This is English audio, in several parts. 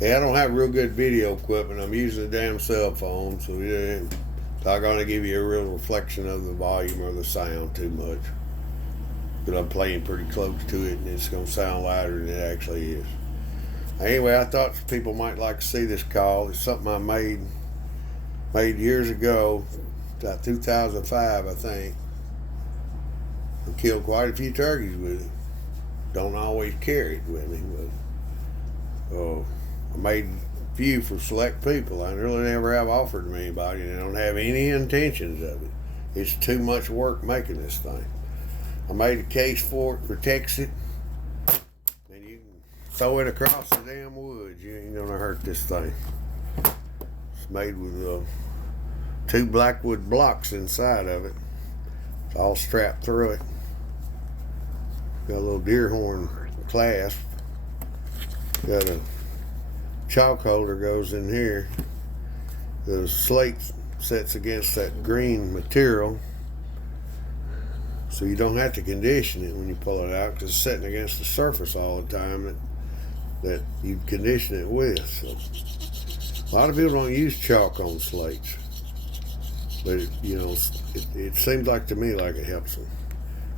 Yeah, I don't have real good video equipment. I'm using a damn cell phone, so it's not going to give you a real reflection of the volume or the sound too much. But I'm playing pretty close to it, and it's going to sound louder than it actually is. Anyway, I thought people might like to see this call. It's something I made years ago, about 2005, I think. I killed quite a few turkeys with it. Don't always carry it with me, but I made a few for select people. I really never have offered them to anybody, and I don't have any intentions of it. It's too much work making this thing. I made a case for it, protects it, and you can throw it across the damn woods. You ain't gonna hurt this thing. It's made with 2 blackwood blocks inside of it. It's all strapped through it. Got a little deer horn clasp. Got a chalk holder goes in here. The slate sets against that green material, so you don't have to condition it when you pull it out, because it's sitting against the surface all the time that you condition it with. So a lot of people don't use chalk on slates, but it seems like to me like it helps them.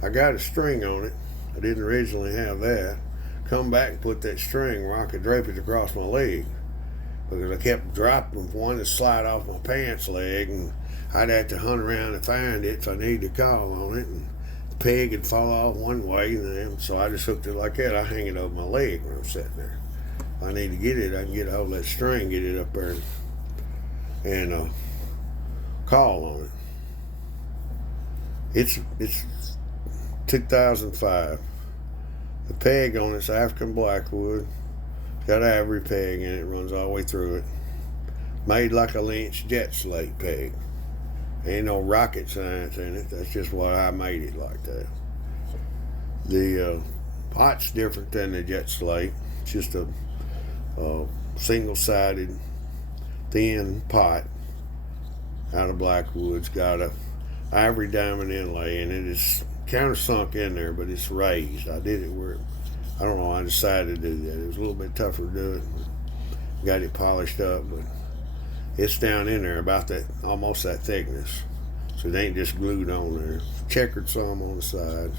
I got a string on it. I didn't originally have that. Come back and put that string where I could drape it across my leg, because I kept dropping one to slide off my pants leg, and I'd have to hunt around and find it if I needed to call on it, and the peg would fall off one way, and so I just hooked it like that. I hang it over my leg when I'm sitting there. If I need to get it, I can get a hold of that string, get it up there, and call on it. It's 2005. The peg on it's African blackwood. It's got an ivory peg in it, runs all the way through it. Made like a Lynch jet slate peg. Ain't no rocket science in it. That's just why I made it like that. The pot's different than the jet slate. It's just a single-sided, thin pot out of blackwood. It's got a ivory diamond inlay in it. It's countersunk in there, but it's raised. I did it where, I don't know, I decided to do that. It was a little bit tougher to do it. Got it polished up, but it's down in there about that, almost that thickness. So it ain't just glued on there. Checkered some on the sides.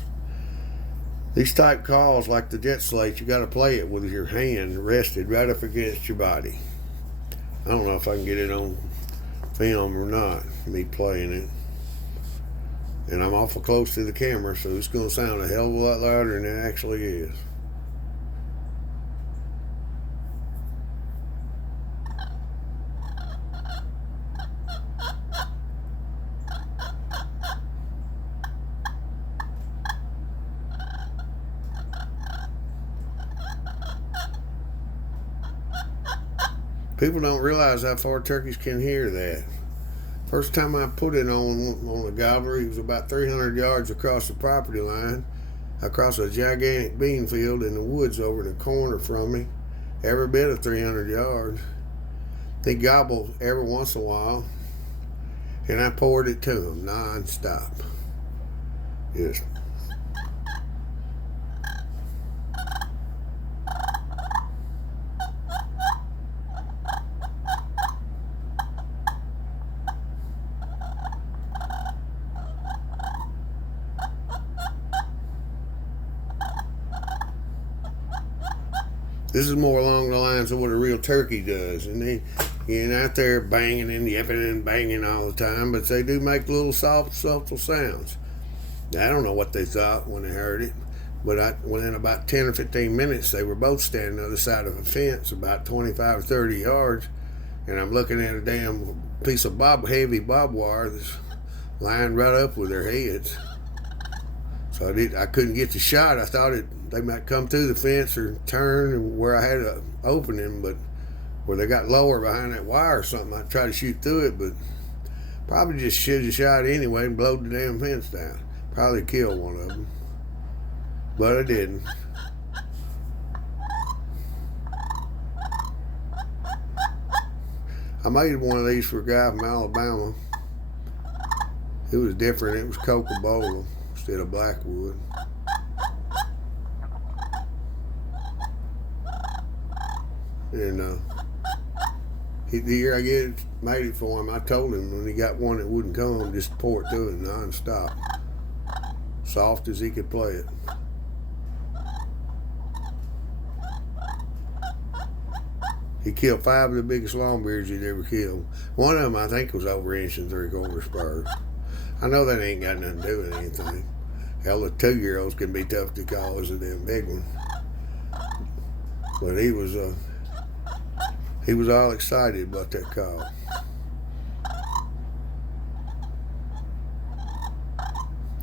These type calls, like the jet slate, you got to play it with your hand rested right up against your body. I don't know if I can get it on film or not, me playing it. And I'm awful close to the camera, so it's going to sound a hell of a lot louder than it actually is. People don't realize how far turkeys can hear that. First time I put it on the gobbler, he was about 300 yards across the property line, across a gigantic bean field in the woods over in the corner from me, every bit of 300 yards. They gobble every once in a while, and I poured it to him non-stop. Just this is more along the lines of what a real turkey does, and they ain't out there banging and yipping and banging all the time, but they do make little soft, subtle sounds. I don't know what they thought when they heard it, but within about 10 or 15 minutes, they were both standing on the other side of a fence about 25 or 30 yards, and I'm looking at a damn piece of heavy barbed wire that's lined right up with their heads. So I couldn't get the shot. I thought they might come through the fence or turn where I had an opening, but where they got lower behind that wire or something, I tried to shoot through it, but probably just should have shot anyway and blowed the damn fence down. Probably killed one of them, but I didn't. I made one of these for a guy from Alabama. It was different. It was Coca-Cola instead of blackwood. And the year I made it for him, I told him when he got one that wouldn't come, just pour it to him non-stop. Soft as he could play it. He killed 5 of the biggest longbeards he'd ever killed. One of them, I think, was over 1 3/4 spurs. I know that ain't got nothing to do with anything. Hell, the 2-year-olds can be tough to call as a damn big one. But he was all excited about that call.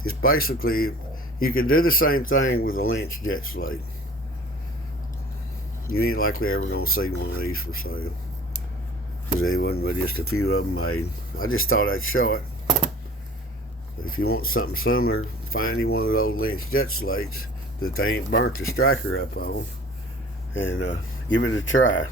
It's basically, you can do the same thing with a Lynch jet slate. You ain't likely ever going to see one of these for sale, because there wasn't but just a few of them made. I just thought I'd show it. If you want something similar, find you one of those Lynch jet slates that they ain't burnt the striker up on, and give it a try.